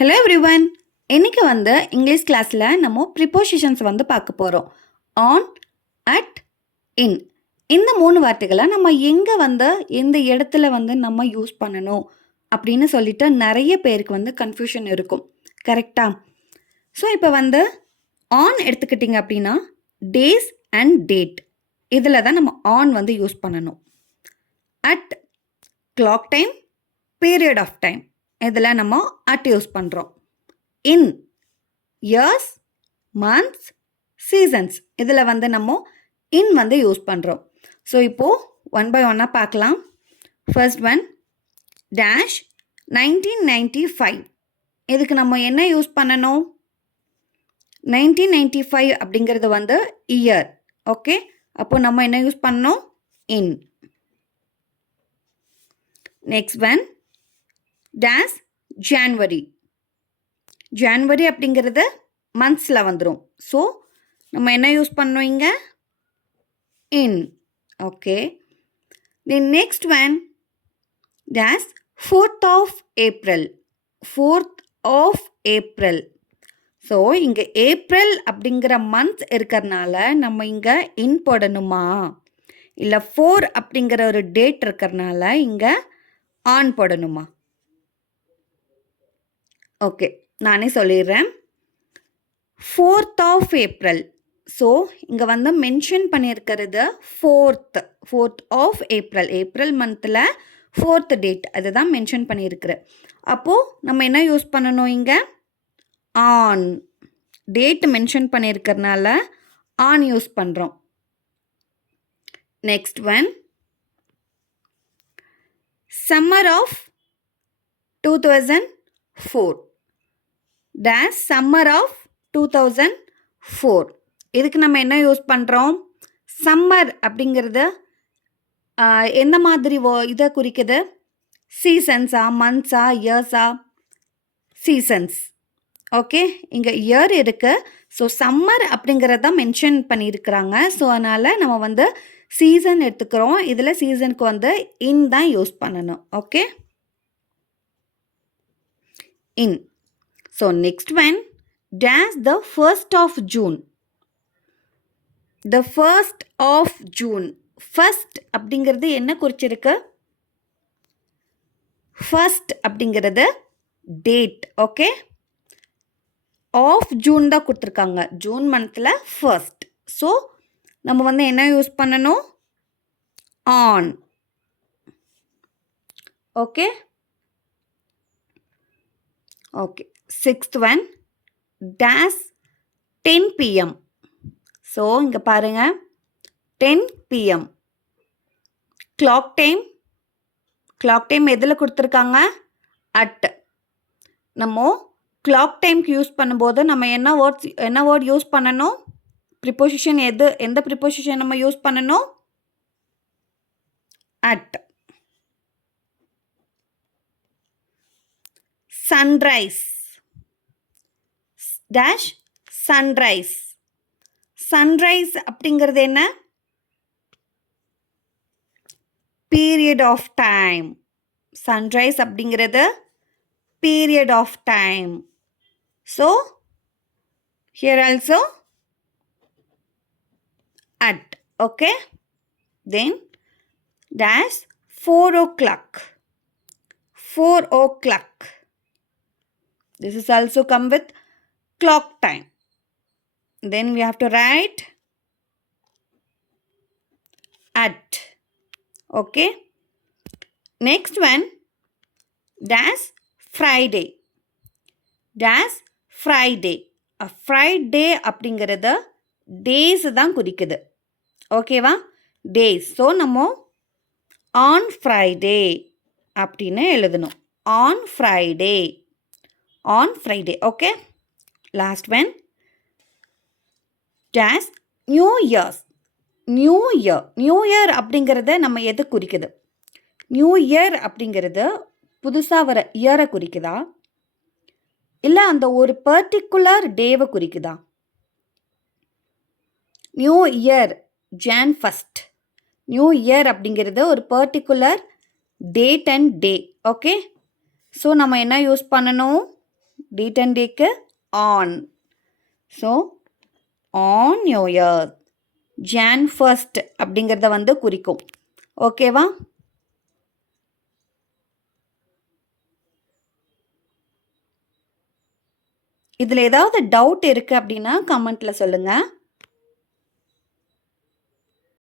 Hello everyone. இன்னைக்கு English கிளாஸில் நம்ம ப்ரிப்போசிஷன்ஸ் பார்க்க போகிறோம். ஆன், அட், இன். இந்த 3 வார்த்தைகளை நம்ம எங்கே எந்த இடத்துல நம்ம யூஸ் பண்ணணும் அப்படின்னு சொல்லிட்டு நிறைய பேருக்கு கன்ஃபியூஷன் இருக்கும். கரெக்டாக? ஸோ இப்போ ஆன் எடுத்துக்கிட்டிங்க அப்படின்னா டேஸ் அண்ட் டேட் இதில் தான் நம்ம ஆன் யூஸ் பண்ணணும். At clock time, period of time இதில் நம்ம அட் யூஸ் பண்ணுறோம். இன் இயர்ஸ், மந்த்ஸ், சீசன்ஸ் இதில் நம்ம இன் யூஸ் பண்ணுறோம். ஸோ இப்போது ஒன் பை ஒன்னாக பார்க்கலாம். First one dash 1995. இதுக்கு நம்ம என்ன யூஸ் பண்ணணும்? 1995 அப்படிங்கிறது இயர். ஓகே, அப்போது நம்ம என்ன யூஸ் பண்ணணும்? In. Next one dash January. January அப்படிங்கிறது மந்த்ஸில் வந்துடும். ஸோ நம்ம என்ன யூஸ் பண்ணோம் இங்கே? In. Okay, then next one dash 4th of April. 4th of April. So இங்கே ஏப்ரல் அப்படிங்கிற மந்த் இருக்கிறதுனால நம்ம இங்கே இன் போடணுமா, இல்லை 4 அப்படிங்கிற ஒரு டேட் இருக்கிறதுனால இங்கே ஆன் போடணுமா? ஓகே, நானே சொல்லிடுறேன். 4th of April. ஸோ இங்கே மென்ஷன் பண்ணியிருக்கிறது 4th of April. ஏப்ரல் மந்தில் 4th டேட் அதுதான் மென்ஷன் பண்ணியிருக்கிறேன். அப்போது நம்ம என்ன யூஸ் பண்ணணும் இங்கே? ஆன். டேட் மென்ஷன் பண்ணியிருக்கிறதுனால ஆன் யூஸ் பண்ணுறோம். Next one summer of 2004. Dash summer of 2004. இதுக்கு நம்ம என்ன யூஸ் பண்ணுறோம்? சம்மர் அப்படிங்கிறது எந்த மாதிரி இதை குறிக்குது? சீசன்ஸா, மந்த்ஸா, இயர்ஸா? சீசன்ஸ். ஓகே, இங்கே இயர் இருக்குது. ஸோ சம்மர் அப்படிங்கிறத மென்ஷன் பண்ணியிருக்கிறாங்க. ஸோ அதனால் நம்ம சீசன் எடுத்துக்கிறோம். இதில் சீசனுக்கு இன் தான் யூஸ் பண்ணணும். Okay, in. So next one dash the 1st of June. the 1st of June. First அப்படிங்கிறது என்ன குறிச்சிருக்கு? ஃபர்ஸ்ட் அப்படிங்கிறது டேட். ஓகே, ஆஃப் ஜூன் தான் கொடுத்துருக்காங்க. ஜூன் மந்தில் ஃபர்ஸ்ட். ஸோ நம்ம என்ன யூஸ் பண்ணணும்? On. Okay okay, sixth one dash 10 PM. So இங்கே பாருங்கள் 10 PM. Clock time. Clock time எதில் கொடுத்துருக்காங்க? அட். நம்ம கிளாக் டைம்க்கு யூஸ் பண்ணும்போது நம்ம என்ன வேர்ட் யூஸ் பண்ணணும்? ப்ரிப்போசிஷன் எந்த ப்ரிப்போசிஷன் நம்ம யூஸ் பண்ணணும்? At. Sunrise. Dash sunrise. Sunrise அப்படிங்கிறது என்ன? Period of time. சன்ரைஸ் அப்படிங்கிறது period of time. So here also at. Okay, then dash 4 o'clock. 4 o'clock. This is also come with clock time. Then we have to write at. Okay. Next one dash Friday. Dash Friday. A Friday அப்படிங்கிறது days தான் குறிக்குது. ஓகேவா? Days. So நம்ம on Friday அப்படின்னு எழுதணும். On Friday. On Friday. Okay, last one dash new years. New year. New year அப்படிங்கிறத நம்ம எது குறிக்குது? நியூ இயர் அப்படிங்கிறது புதுசாக வர இயரை குறிக்குதா, இல்லை அந்த ஒரு பர்டிகுலர் டேவை குறிக்குதா? New year Jan 1st. New year அப்படிங்கிறது ஒரு particular date and day. Okay, so நம்ம என்ன யூஸ் பண்ணணும்? D10Dக்கு on. So on new year Jan 1st அப்படிங்கிறத வந்து குறிக்கும். ஓகேவா? இதில் ஏதாவது டவுட் இருக்குது அப்படின்னா கமெண்ட்டில் சொல்லுங்கள்.